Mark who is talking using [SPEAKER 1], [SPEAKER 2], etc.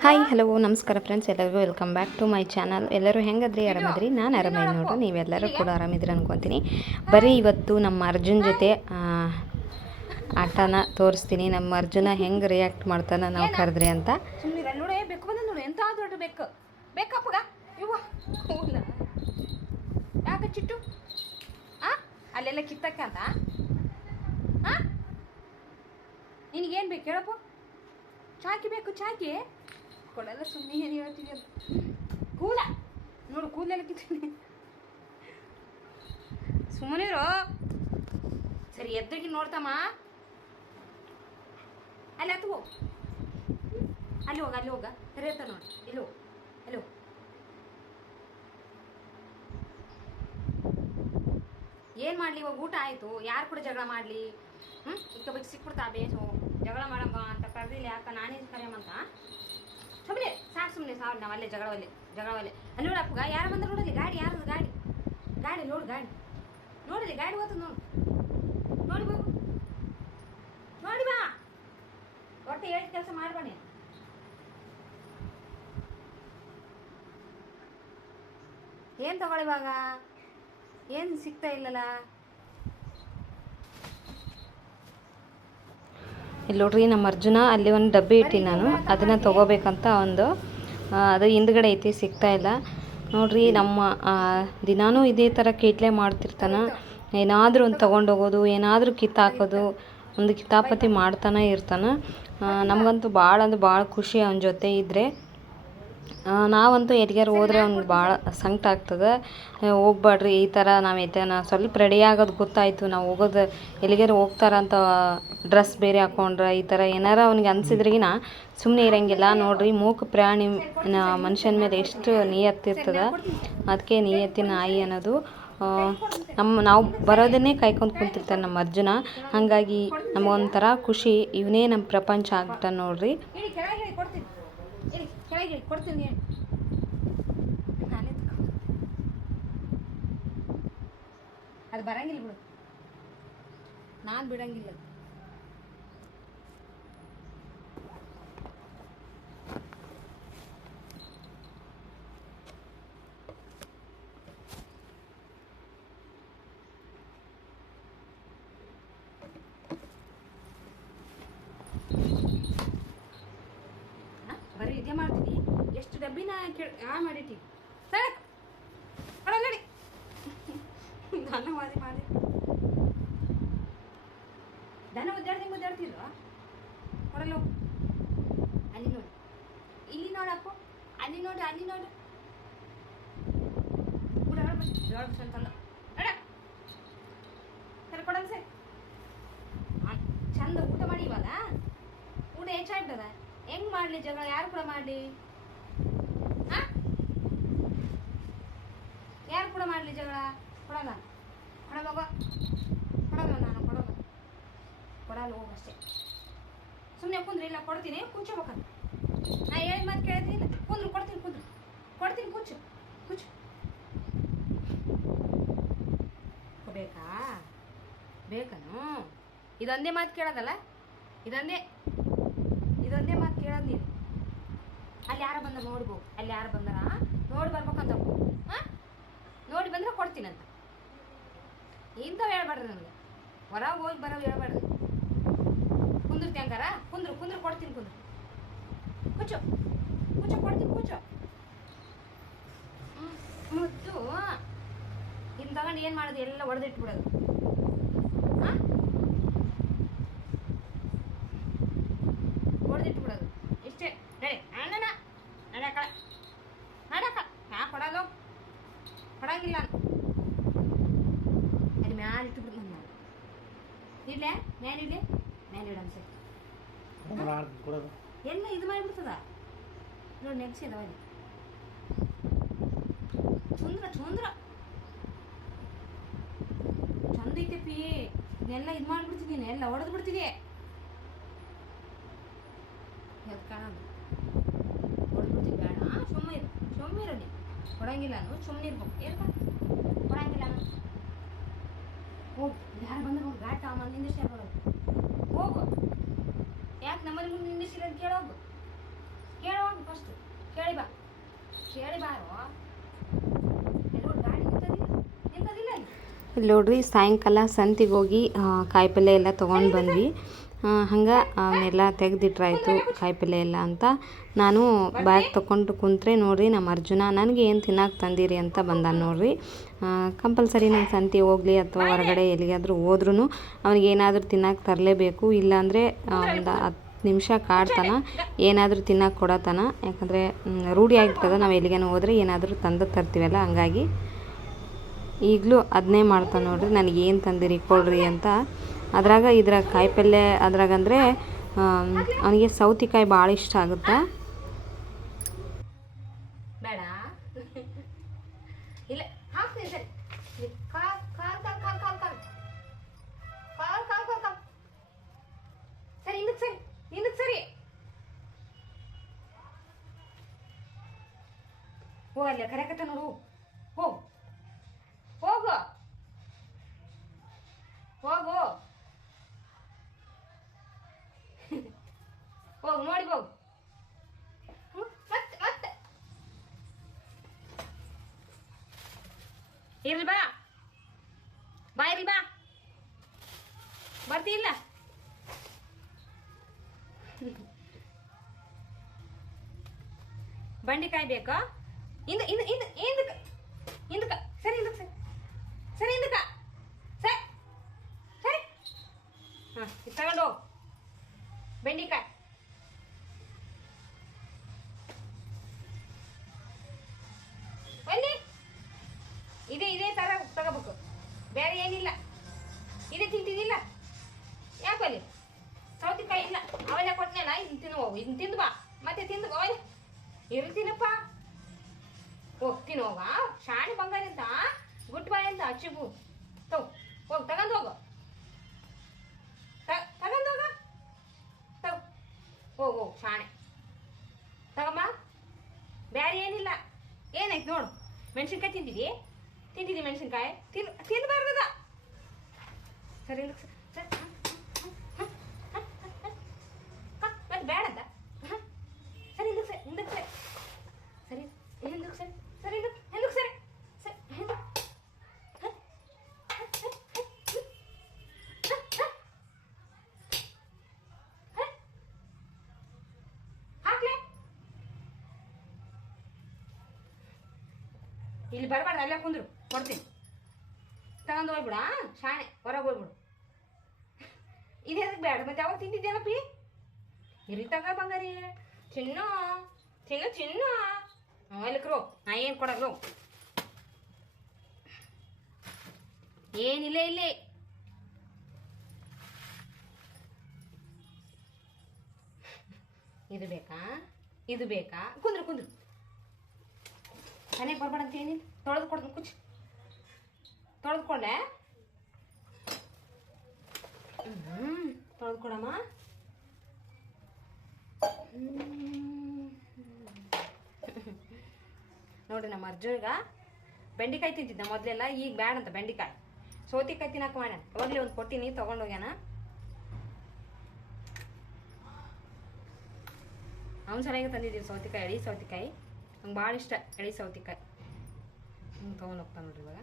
[SPEAKER 1] Hi hello ನಮಸ್ಕಾರ friends ಎಲ್ಲರಿಗೂ welcome back to my channel ಎಲ್ಲರೂ ಹೆಂಗದ್ರಿ? ಆರಾಮದ್ರಿ? ನಾನು ಆರಾಮಿದ್ದೀನಿ ನೋಡು ನೀವೆಲ್ಲರೂ ಕೂಡ ಆರಾಮಿದ್ರಿ ಅನ್ಕೊತೀನಿ. ಬರೀ ಇವತ್ತು ನಮ್ಮ ಅರ್ಜುನ್ ಜೊತೆ ಆಟನ ತೋರಿಸ್ತೀನಿ. ನಮ್ಮ ಅರ್ಜುನ ಹೆಂಗೆ ರಿಯಾಕ್ಟ್ ಮಾಡ್ತಾನೆ ನಾವು ಕರೆದ್ರಿ ಅಂತ.
[SPEAKER 2] ಚಿಟ್ಟು? ಅಲ್ಲೆಲ್ಲ ಕಿತ್ತಕ್ಕ ಅಂತ? ಆ? ನಿನಗೇನು ಬೇಕು ಹೇಳಪ್ಪ? ಚಾಕಿ ಬೇಕು ಚಾಕಿ? ಕೊಡಲ್ಲ ಸುಮ್ಮನೆ ಏನು ಹೇಳ್ತೀನಿ ಕೂದ ನೋಡು, ಕೂದಲೆಲ್ಲ ಕಿತ್ತೀನಿ ಸುಮ್ಮನೆ ಸರಿ, ಎದ್ರಿಗೆ ನೋಡ್ತಮ್ಮ. ಅಲ್ಲಿ ಹತ್ತು ಅಲ್ಲಿ ಹೋಗ ಅಲ್ಲಿ ಹೋಗ. ಕರೆಯತ್ತ ನೋಡಿ. ಇಲ್ಲಿ ಹೋಗು. ಅಲ್ಲಿ ಏನು ಮಾಡಲಿ? ಇವಾಗ ಊಟ ಆಯಿತು. ಯಾರು ಕೂಡ ಜಗಳ ಮಾಡಲಿ? ಹ್ಞೂ ಈಗ ಬಗ್ಗೆ ಸಿಕ್ಬಿಡ್ತಾ ಬೇಸು. ಜಗಳ ಮಾಡಮ್ಮ ಅಂತ ಕರೆದಿಲ್ಲ ಯಾಕ? ನಾನೇ ಕರೆಯಮ್ಮಂತ ಸುಮ್ಮನೆ ಸಾಕು ಸುಮ್ಮನೆ ಸಾವು, ನಾವು ಅಲ್ಲೇ ಜಗಳವಲ್ಲೇ ಜಗಳವಲ್ಲೇ. ಅಲ್ಲಿ ನೋಡಪ್ಪಗ, ಯಾರು ಬಂದ್ರೆ ನೋಡಲಿ, ಗಾಡಿ ಯಾರದು ಗಾಡಿ? ಗಾಡಿ, ನೋಡು ಗಾಡಿ. ನೋಡಲಿ, ಗಾಡಿ ಹೋಗ್ತದೆ ನೋಡು. ನೋಡಿ ಬಾ. ನೋಡಿ ಬಾ. ಒಟ್ಟು ಹೇಳಿದ ಕೆಲಸ ಮಾಡಬೇಡಿ ಏನು ತಗೊಳ್ಳಿವಾಗ ಏನು ಸಿಗ್ತಾ ಇಲ್ಲಲ್ಲ
[SPEAKER 1] ಇಲ್ಲಿ ನೋಡ್ರಿ, ನಮ್ಮ ಅರ್ಜುನ ಅಲ್ಲಿ ಒಂದು ಡಬ್ಬಿ ಇಟ್ಟಿನಿ ನಾನು. ಅದನ್ನು ತೊಗೋಬೇಕಂತ ಒಂದು ಅದು ಹಿಂದ್ಗಡೆ ಐತಿ, ಸಿಗ್ತಾ ಇಲ್ಲ. ನೋಡ್ರಿ, ನಮ್ಮ ದಿನಾನೂ ಇದೇ ಥರ ಕೀಟ್ಲೆ ಮಾಡ್ತಿರ್ತಾನೆ. ಏನಾದರೂ ಒಂದು ತೊಗೊಂಡೋಗೋದು, ಏನಾದರೂ ಕಿತ್ತಾಕೋದು ಒಂದು ಕಿತಾಪತಿ ಮಾಡ್ತಾನೆ ಇರ್ತಾನೆ. ನಮಗಂತೂ ಭಾಳ ಅಂದ್ರೆ ಭಾಳ ಖುಷಿ ಅವನ ಜೊತೆ ಇದ್ದರೆ ನಾವಂತೂ ಎಲ್ಲಿಗಾರು ಹೋದ್ರೆ ಅವ್ನಿಗೆ ಭಾಳ ಸಂಕಟ ಆಗ್ತದೆ. ಹೋಗ್ಬಾಡ್ರಿ ಈ ಥರ ನಾವು ನಾ ಸ್ವಲ್ಪ ರೆಡಿ ಆಗೋದು ಗೊತ್ತಾಯಿತು. ನಾವು ಹೋಗೋದು ಎಲ್ಲಿಗಾರು ಹೋಗ್ತಾರಂತ ಡ್ರೆಸ್ ಬೇರೆ ಹಾಕೊಂಡ್ರೆ, ಈ ಥರ ಏನಾರ ಅವ್ನಿಗೆ ಅನ್ಸಿದ್ರಿಗಿನ ಸುಮ್ಮನೆ ಇರೋಂಗಿಲ್ಲ. ನೋಡಿರಿ, ಮೂಕ ಪ್ರಾಣಿ ಮನುಷ್ಯನ ಮೇಲೆ ಎಷ್ಟು ನಿಯತ್ತಿರ್ತದೆ ಅದಕ್ಕೆ ನೀಯತ್ತಿನ ನಾಯಿ ಅನ್ನೋದು ನಮ್ಮ ನಾವು ಬರೋದನ್ನೇ ಕಾಯ್ಕೊಂಡು ಕುಂತಿರ್ತಾರೆ ನಮ್ಮ ಅರ್ಜುನ. ಹಾಗಾಗಿ ನಮಗೊಂಥರ ಖುಷಿ, ಇವನೇ ನಮ್ಮ ಪ್ರಪಂಚ ಆಗ್ಬಿಟ್ಟ ನೋಡ್ರಿ.
[SPEAKER 2] ಇಳಿ ಕೊಡ್ತೀನಿ ನಾನೇ ಅದು ಬರಂಗಿಲ್ಲ ಬಿಡು ನಾನು ಬಿಡಂಗಿಲ್ಲ ಅದು. ಹ? ಬರೀ ಇದೇ ಮಾಡ್ತೀನಿ ಎಷ್ಟು ಡಬ್ಬಿನ ಕೇಳ ಆ, ಮಾಡಿಟ್ಟಿ. ನಡಿ. ದನ ವಾದಿ ಮಾಡಿ ದನ ಒದ್ದಾಡ್ದಿ ಒದ್ದಾಡ್ತಿಲ್ವಾ ಹೊರಲ್ಲ ಹೋಗು. ಅಲ್ಲಿ ನೋಡಿ. ಇಲ್ಲಿ ನೋಡಪ್ಪ. ಅಲ್ಲಿ ನೋಡು ಅಲ್ಲಿ ನೋಡು. ಅಂತಲ್ಲ ನಡ. ಸರಿ ಚಂದ ಊಟ ಮಾಡಿ ಇವಾಗ? ಊಟ ಹೆಚ್ಚಾಗ್ತದ? ಹೆಂಗ್ ಮಾಡ್ಲಿ ಜಗಳ? ಯಾರು ಕೂಡ ಮಾಡ್ಲಿ ಆ? ಯಾರು ಕೂಡ ಮಾಡಲಿ ಜಗಳ? ಕೊಡಲ್ಲ. ಹೋಗ. ಕೊಡಲ್ಲ ನಾನು ಕೊಡಲ್ಲ ಕೊಡಲ್ಲ ಹೋಗಷ್ಟೇ ಸುಮ್ಮನೆ ಕುಂದ್ರಿ, ಇಲ್ಲ ಕೊಡ್ತೀನಿ ಕುಂಚಬೇಕಂತ ನಾ ಹೇಳಿದ ಮಾತು ಕೇಳ್ತೀನಿ ಕುಂದ್ರು, ಕೊಡ್ತೀನಿ ಕುಂದ್ರು. ಕೊಡ್ತೀನಿ ಕುಂಚು ಕುಂಚು ಬೇಕಾ ಬೇಕನು? ಇದೊಂದೇ ಮಾತು ಕೇಳೋದಲ್ಲ? ಇದೊಂದೇ ಇದೊಂದೇ ಮಾತು ಕೇಳೋದು ನೀನು. ಅಲ್ಲಿ ಯಾರು ಬಂದ ನೋಡ್ಬೋ. ಅಲ್ಲಿ ಯಾರು ಬಂದಾರ? ನೋಡಿ ಬರ್ಬೇಕಂತ ಹಾಂ? ನೋಡಿ ಬಂದ್ರೆ ಕೊಡ್ತೀನಂತ. ಇಂಥವು ಹೇಳ್ಬಾರ್ದು ನನಗೆ. ಹೊರಗೆ ಹೋಗಿ ಬರೋ ಹೇಳ್ಬಾರ್ದು. ಕುಂದಿರ್ತಿ ಹಂಗಾರ ಕುಂದ್ರು ಕುಂದ್ರು, ಕೊಡ್ತೀನಿ ಕುಂದ್ರು. ಕುಚ್ಚು ಕುಚ್ಚು ಕೊಡ್ತೀನಿ ಹ್ಮ್. ಮುತ್ತು ಇನ್ನು ತಗೊಂಡು ಏನು ಮಾಡೋದು? ಎಲ್ಲ ಒಡೆದಿಟ್ಬಿಡೋದು. ಹಾಂ? ಹೊಡೆದಿಟ್ಬಿಡೋದು ಇಷ್ಟೇ ನಡಿ ಅಣ್ಣನ ನಡ್ಯಾಕ ನಡ್ಯಾಕ ನಾ ಕೊಡಲ್ಲ ಕೊಡಂಗಿಲ್ಲ ನಾನು. ಅಲ್ಲಿ ಮ್ಯಾಲೆ ಇಟ್ಟುಬಿಡ್ತು ನನ್ನ ಇಡಮ್ ಸರಿ
[SPEAKER 3] ಕೊಡೋದು.
[SPEAKER 2] ಎಲ್ಲ ಇದು ಮಾಡಿಬಿಡ್ತದ? ನೋಡಿ ಅಲ್ಲಿ ಚಂದ್ರ ಚಂದ್ರ. ಚಂದ ಐತೆಪ್ಪಿ ಇದನ್ನೆಲ್ಲ ಇದು ಮಾಡಿಬಿಡ್ತಿದ್ದೀನಿ ಎಲ್ಲ ಹೊಡೆದು ಬಿಡ್ತಿದ್ದೆ ಅದು ಕಾಣೋದು. ಹೊಡೆದ್ಬಿಡ್ತೀನಿ ಬೇಡ. ಸುಮ್ಮ ಇರು ಸುಮ್ಮನೆ ಇರು ನೀ ಕೊಡಂಗಿಲ್ಲ ನಾನು ಸುಮ್ಮನೆ ಇರ್ಬೇಕು ಏನ್ಕ ಕೊಡಂಗಿಲ್ಲ ನಾನು ಹೋಗು. ಯಾರು ಬಂದ್ರೆ ಹೋಗಿ. ಗಾಟ ಅಮ್ಮ ನಿಂದಿಸಿ ಬರೋದು? ಹೋಗು. ಯಾಕೆ ನಮ್ಮಲ್ಲಿ ಮುಂದೆ ನಿಂದಿಸಿಲ್ಲ ಅಂತ ಕೇಳೋಗು ಕೇಳೋಗು ಕೇಳಿ ಬಾರೋ ಎಲ್ಲೋ ಗಾಡಿ ನಿಂತದಿಲ್ಲ? ನಿಂತದಿಲ್ಲ
[SPEAKER 1] ಇಲ್ಲಿ ನೋಡ್ರಿ ಸಾಯಂಕಾಲ ಸಂತಿಗೆ ಹೋಗಿ ಕಾಯಿಪಲ್ಯ ಎಲ್ಲ ತೊಗೊಂಡು ಬಂದ್ವಿ. ಹಂಗೆ ಅವನ್ನೆಲ್ಲ ತೆಗೆದಿಟ್ರಾಯ್ತು ಕಾಯಿಪಲ್ಯ ಎಲ್ಲ ಅಂತ. ನಾನು ಬ್ಯಾಗ್ ತೊಗೊಂಡು ಕುಂತ್ರೆ ನೋಡಿರಿ ನಮ್ಮ ಅರ್ಜುನ, ನನಗೆ ಏನು ತಿನ್ನಕ್ಕೆ ತಂದಿರಿ ಅಂತ ಬಂದ ನೋಡಿರಿ. ಕಂಪಲ್ಸರಿ ನಾನು ಸಂತಿ ಹೋಗಲಿ ಅಥವಾ ಹೊರಗಡೆ ಎಲ್ಲಿಗಾದರೂ ಹೋದ್ರೂ ಅವನಿಗೆ ಏನಾದರೂ ತಿನ್ನಕ್ಕೆ ತರಲೇಬೇಕು. ಇಲ್ಲಾಂದರೆ ಒಂದು ಹತ್ತು ನಿಮಿಷ ಕಾಡ್ತಾನ, ಏನಾದರೂ ತಿನ್ನಕ್ಕೆ ಕೊಡತಾನ. ಯಾಕಂದರೆ ರೂಢಿ ಆಗಿರ್ತದೆ ನಾವು ಎಲ್ಲಿಗಾನ ಹೋದರೆ ಏನಾದರೂ ತಂದು ತರ್ತೀವಲ್ಲ, ಹಂಗಾಗಿ ಈಗಲೂ ಅದನ್ನೇ ಮಾಡ್ತಾನೆ ನೋಡಿರಿ. ನನಗೇನು ತಂದಿರಿ ಕೊಡ್ರಿ ಅಂತ. ಅದ್ರಾಗ ಇದ್ರಾಗ ಕಾಯಿ ಪಲ್ಯ ಅದ್ರಾಗಂದರೆ ಅವನಿಗೆ ಸೌತಿಕಾಯಿ ಭಾಳ ಇಷ್ಟ ಆಗುತ್ತೆ.
[SPEAKER 2] ಬೇಡ. ಇಲ್ಲ ಸರಿ. ಸರಿ ಸರಿ. ಓ ಅಲ್ಲೇ ನೋಡು. ಹೋಗು, ನೋಡಿ ಹೋಗು. ಮತ್ತೆ ಮತ್ತೆ ಇರ್ಲಿ ಬಾ. ಬಾ, ಇರ್ಲಿ ಬಾ. ಬರ್ತಿಲ್ಲ ಬಂಡಿಕಾಯಿ ಬೇಕಾ? ಇಂದ ಇಂದ ಇಂದ ಹಿಂದಕ್ಕ ಹಿಂದಕ್ಕ ಸರಿ ಹಿಂದಕ್ಕ ಸರಿ. ಸರಿ, ಹಿಂದಕ್ಕ. ಸರಿ. ಸರಿ. ಹಾಂ, ಇದು ತಗೊಂಡು ಬೆಂಡಿಕಾಯಿ. ಬೇರೆ ಏನಿಲ್ಲ. ಇದೇ ತಿಂತಿದ್ದಿಲ್ಲ? ಯಾಕಲ್ಲಿ ಸೌತೆಕಾಯಿ ಇಲ್ಲ. ಅವೆಲ್ಲ ಕೊಟ್ಟನೇನ ಇದನ್ನ ಹೋಗು. ಇದನ್ನ ತಿಂದು ಬಾ. ಮತ್ತೆ ತಿಂದು ಬಾ ಅವಲ್ಲ ಇರ್ತೀನಪ್ಪ ಹೋಗ್ತೀನಿ, ಹೋಗ ಶಾಣಿ ಬಂಗಾರ ಅಂತ ಗುಡ್ ಬಾಯ್ ಅಂತ ಅಚ್ಚಿಬು ತಗೋ ಹೋಗಿ, ತಗೊಂಡು ಹೋಗು. ತಗೊಂಡು ಹೋಗ. ತಗೋ ಹೋಗು ಹೋಗು, ಶಾಣೆ. ತಗಮ್ಮ ಬೇರೆ ಏನಿಲ್ಲ. ಏನಾಯ್ತು ನೋಡು. ಮೆಣಸಿನ್ಕಾಯಿ ತಿಂತಿದ್ದಿ ತಿಂತಿದ್ದೀನಿ ಮೆಣಸಿನ್ಕಾಯಿ? ತಿನ್ ತಿನ್ನಬಾರ್ದದ ಸರಿ ಸರ್. ಮತ್ತೆ ಬೇಡದ ಸರಿ, ಹಿಂದಕ್ಕೆ ಸರ್, ಹಿಂದಕ್ಕೆ ಸರಿ. ಸರಿ, ಹಿಂದಕ್ಕೆ ಸರಿ ಸರಿ, ಹಿಂದಕ್ಕೆ ಸರಿ. ಸರಿ ಇಲ್ಲಿ ಬರಬಾರ್ದು, ಅಲ್ಲೇ ಕುಂದ್ರು. ಕೊಡ್ತೀನಿ. ತಗೊಂಡು ಹೋಗ್ಬಿಡ ಶಾಣೆ, ಹೊರಗೆ ಹೋಗ್ಬಿಡು. ಇದೇನಕ್ಕೆ ಬೇಡ ಮತ್ತೆ ಯಾವಾಗ ತಿಂದಿದ್ದೇನಪ್ಪಿ ಇರಿ ತಗ ಬಂಗಾರಿ. ಚಿನ್ನ ಚಿನ್ನ ಚಿನ್ನ ಅಲ್ಲಿಕ್ರು ನಾ ಏನು ಕೊಡಕ್ರು ಏನಿಲ್ಲ ಇಲ್ಲಿ. ಇದು ಬೇಕಾ? ಇದು ಬೇಕಾ? ಕುಂದ್ರು ಕುಂದ್ರು. ಮನೆಗೆ ಬರ್ಬೇಡ ಅಂತ ಏನಿಲ್ಲ. ತೊಳೆದು ಕೊಡ್ತೀನಿ ಕುಚ್ ತೊಳೆದುಕೊಂಡೆ ಹ್ಞೂ ತೊಳೆದುಕೊಡಮ್ಮ ನೋಡಿ ನಮ್ಮ ಅರ್ಜುನ್ಗ, ಬೆಂಡಿಕಾಯಿ ತಿಂತಿದ್ದ ಮೊದಲೆಲ್ಲ, ಈಗ ಬ್ಯಾಡ ಅಂತ ಬೆಂಡಿಕಾಯಿ. ಸೌತಿಕಾಯಿ ತಿನ್ನಕ್ಕೆ ಮಾಡ್ಯಾನ. ಅವಾಗಲೇ ಒಂದು ಕೊಟ್ಟಿನಿ ತೊಗೊಂಡೋಗ್ಯಾನ ಅವ್ನು ಚೆನ್ನಾಗಿ ತಂದಿದ್ದೀವಿ ಸೌತಿಕಾಯಿ, ಎಳಿ ಸೌತಿಕಾಯಿ. ನಂಗೆ ಭಾಳ ಇಷ್ಟ, ಎಳಿ ಸೌತಿಕಾಯಿ. ಹ್ಞೂ ತೊಗೊಂಡು ಹೋಗ್ತಾನೆ ನೋಡ್ರಿ ಇವಾಗ.